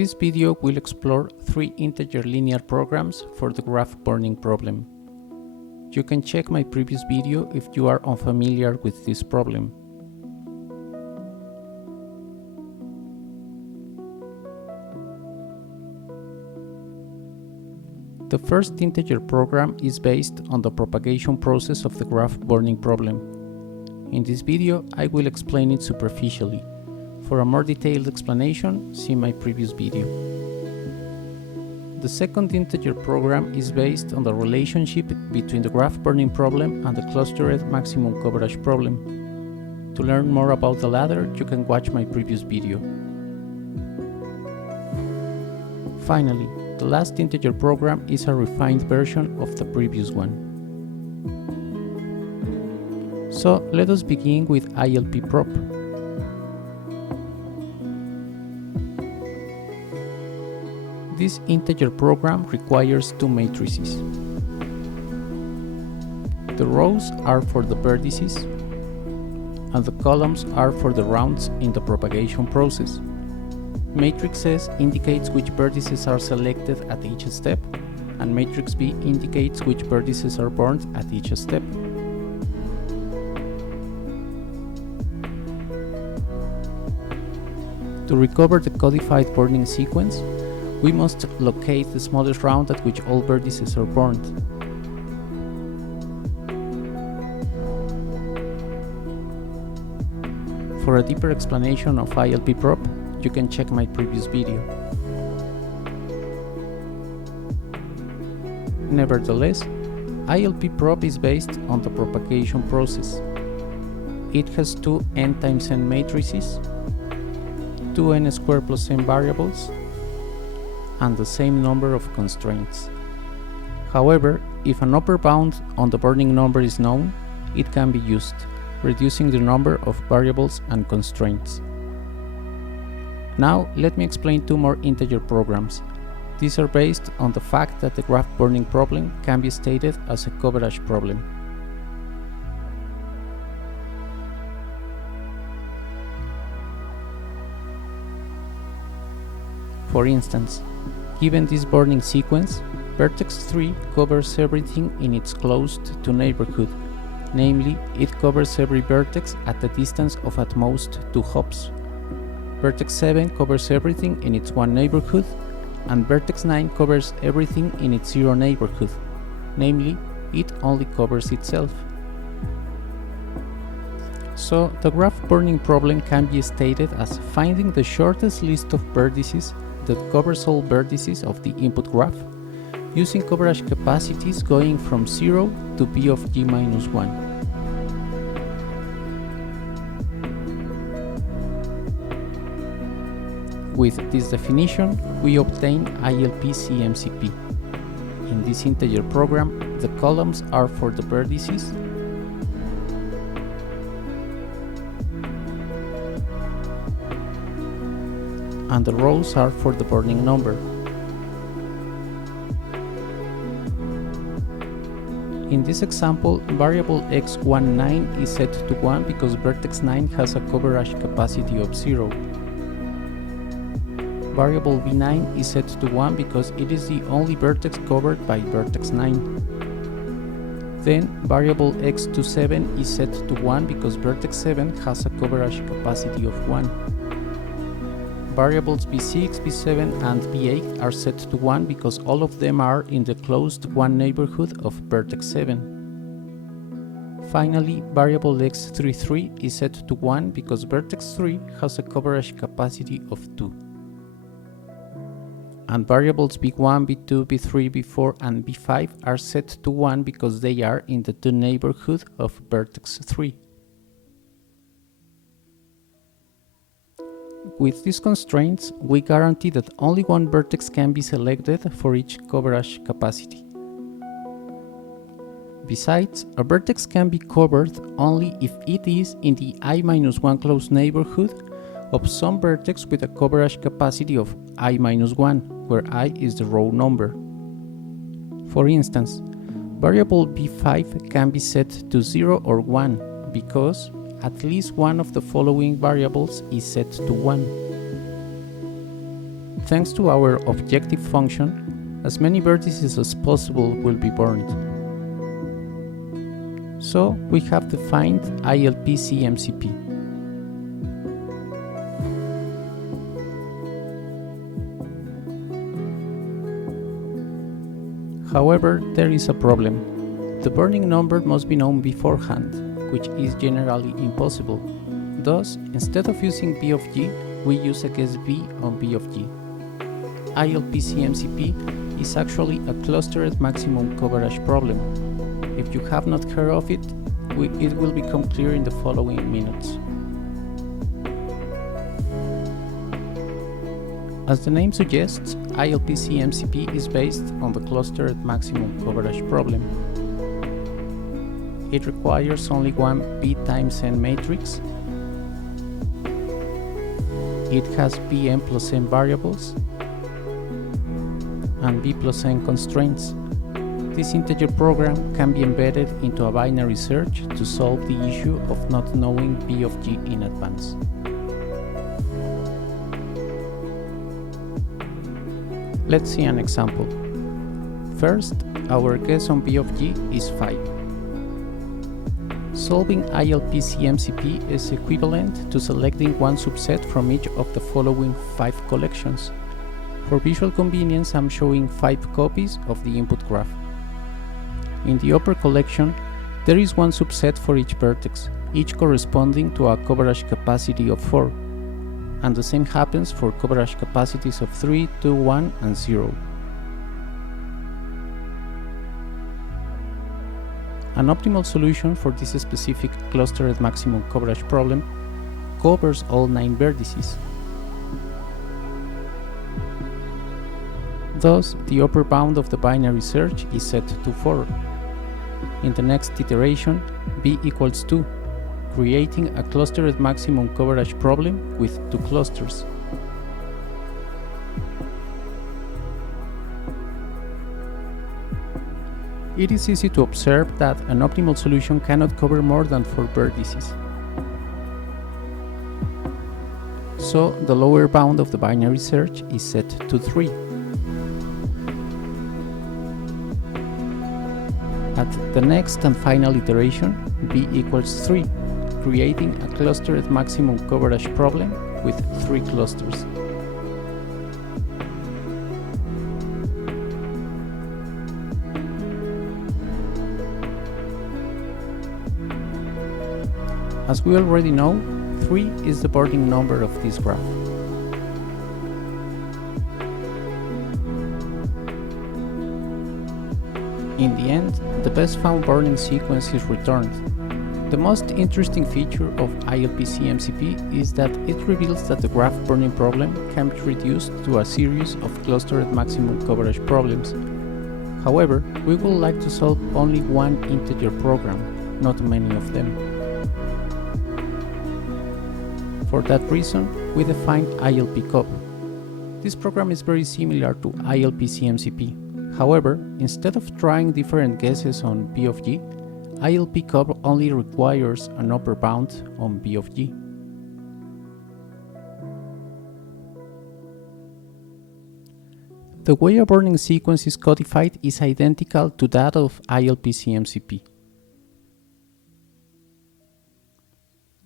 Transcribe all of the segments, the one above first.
This video will explore 3 integer linear programs for the graph burning problem. You can check my previous video if you are unfamiliar with this problem. The first integer program is based on the propagation process of the graph burning problem. In this video, I will explain it superficially. For a more detailed explanation, see my previous video. The second integer program is based on the relationship between the graph burning problem and the clustered maximum coverage problem. To learn more about the latter, you can watch my previous video. Finally, the last integer program is a refined version of the previous one. So let us begin with ILP prop. This integer program requires 2 matrices. The rows are for the vertices, and the columns are for the rounds in the propagation process. Matrix S indicates which vertices are selected at each step, and matrix B indicates which vertices are burned at each step. To recover the codified burning sequence, we must locate the smallest round at which all vertices are burned. For a deeper explanation of ILP prop, you can check my previous video. Nevertheless, ILP prop is based on the propagation process. It has 2 n times n matrices, 2 n squared plus n variables, and the same number of constraints. However, if an upper bound on the burning number is known, it can be used, reducing the number of variables and constraints. Now, let me explain 2 more integer programs. These are based on the fact that the graph burning problem can be stated as a coverage problem. For instance, given this burning sequence, vertex 3 covers everything in its closed-to neighborhood, namely, it covers every vertex at the distance of at most 2 hops. Vertex 7 covers everything in its 1 neighborhood, and vertex 9 covers everything in its 0 neighborhood, namely, it only covers itself. So, the graph burning problem can be stated as finding the shortest list of vertices that covers all vertices of the input graph, using coverage capacities going from 0 to b of g minus 1. With this definition, we obtain ILP CMCP. In this integer program, the columns are for the vertices, and the rows are for the burning number. In this example, variable x19 is set to 1 because vertex 9 has a coverage capacity of 0. Variable b9 is set to 1 because it is the only vertex covered by vertex 9. Then variable x27 is set to 1 because vertex 7 has a coverage capacity of 1. Variables b6, b7 and b8 are set to 1 because all of them are in the closed 1 neighborhood of vertex 7. Finally, variable x33 is set to 1 because vertex 3 has a coverage capacity of 2. And variables b1, b2, b3, b4 and b5 are set to 1 because they are in the 2 neighborhood of vertex 3. With these constraints, we guarantee that only 1 vertex can be selected for each coverage capacity. Besides, a vertex can be covered only if it is in the i-1 closed neighborhood of some vertex with a coverage capacity of i-1, where I is the row number. For instance, variable b5 can be set to 0 or 1 because at least one of the following variables is set to 1. Thanks to our objective function, as many vertices as possible will be burned. So we have defined ILP-CMCP. However, there is a problem. The burning number must be known beforehand, which is generally impossible. Thus, instead of using B of G, we use a guess B on B of G. ILP-CMCP is actually a clustered maximum coverage problem. If you have not heard of it, it will become clear in the following minutes. As the name suggests, ILP-CMCP is based on the clustered maximum coverage problem. It requires only one B times N matrix. It has Bn plus N variables and B plus N constraints. This integer program can be embedded into a binary search to solve the issue of not knowing B of G in advance. Let's see an example. First, our guess on B of G is 5. Solving ILP-CMCP is equivalent to selecting one subset from each of the following 5 collections. For visual convenience, I'm showing 5 copies of the input graph. In the upper collection, there is one subset for each vertex, each corresponding to a coverage capacity of 4. And the same happens for coverage capacities of 3, 2, 1, and 0. An optimal solution for this specific clustered maximum coverage problem covers all 9 vertices. Thus, the upper bound of the binary search is set to 4. In the next iteration, B equals 2. Creating a clustered maximum coverage problem with 2 clusters. It is easy to observe that an optimal solution cannot cover more than 4 vertices. So the lower bound of the binary search is set to 3. At the next and final iteration, B equals 3. Creating a clustered maximum coverage problem with 3 clusters. As we already know, 3 is the burning number of this graph. In the end, the best found burning sequence is returned. The most interesting feature of ILP-CMCP is that it reveals that the graph burning problem can be reduced to a series of clustered maximum coverage problems. However, we would like to solve only one integer program, not many of them. For that reason, we defined ILP-COP. This program is very similar to ILP-CMCP. However, instead of trying different guesses on B of G, ILP-COP only requires an upper bound on B of G. The way a burning sequence is codified is identical to that of ILP-CMCP.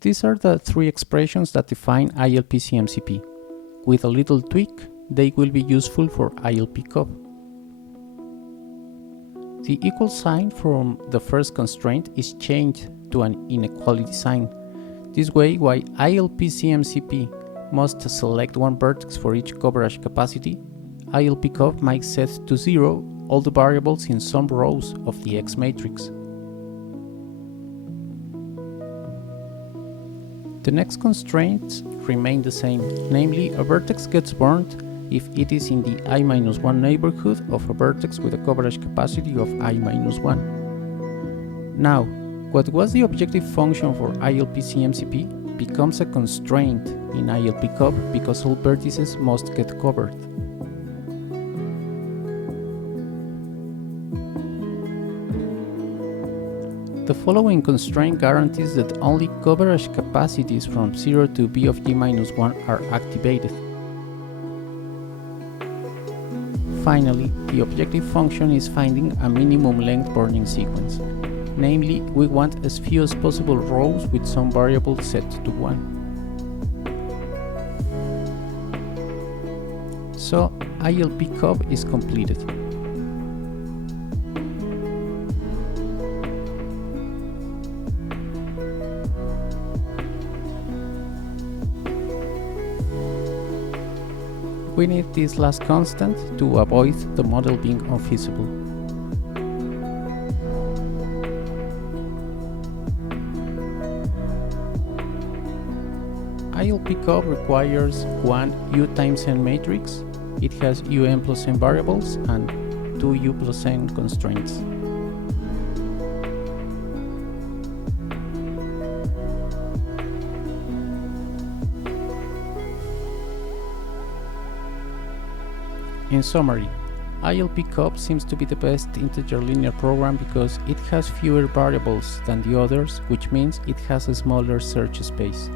These are the 3 expressions that define ILP-CMCP. With a little tweak, they will be useful for ILP-COP. The equal sign from the first constraint is changed to an inequality sign. This way, while ILP-CMCP must select one vertex for each coverage capacity, ILP-COP might set to 0 all the variables in some rows of the X matrix. The next constraints remain the same, namely a vertex gets burned if it is in the I-1 neighborhood of a vertex with a coverage capacity of I-1. Now, what was the objective function for ILP-CMCP becomes a constraint in ILP-COP because all vertices must get covered. The following constraint guarantees that only coverage capacities from 0 to B of G-1 are activated. Finally, the objective function is finding a minimum length burn-in sequence. Namely, we want as few as possible rows with some variable set to 1. So, ILP cub is completed. We need this last constant to avoid the model being unfeasible. ILP cub requires one U times n matrix. It has un plus n variables and 2u plus n constraints. In summary, ILP cub seems to be the best integer linear program because it has fewer variables than the others, which means it has a smaller search space.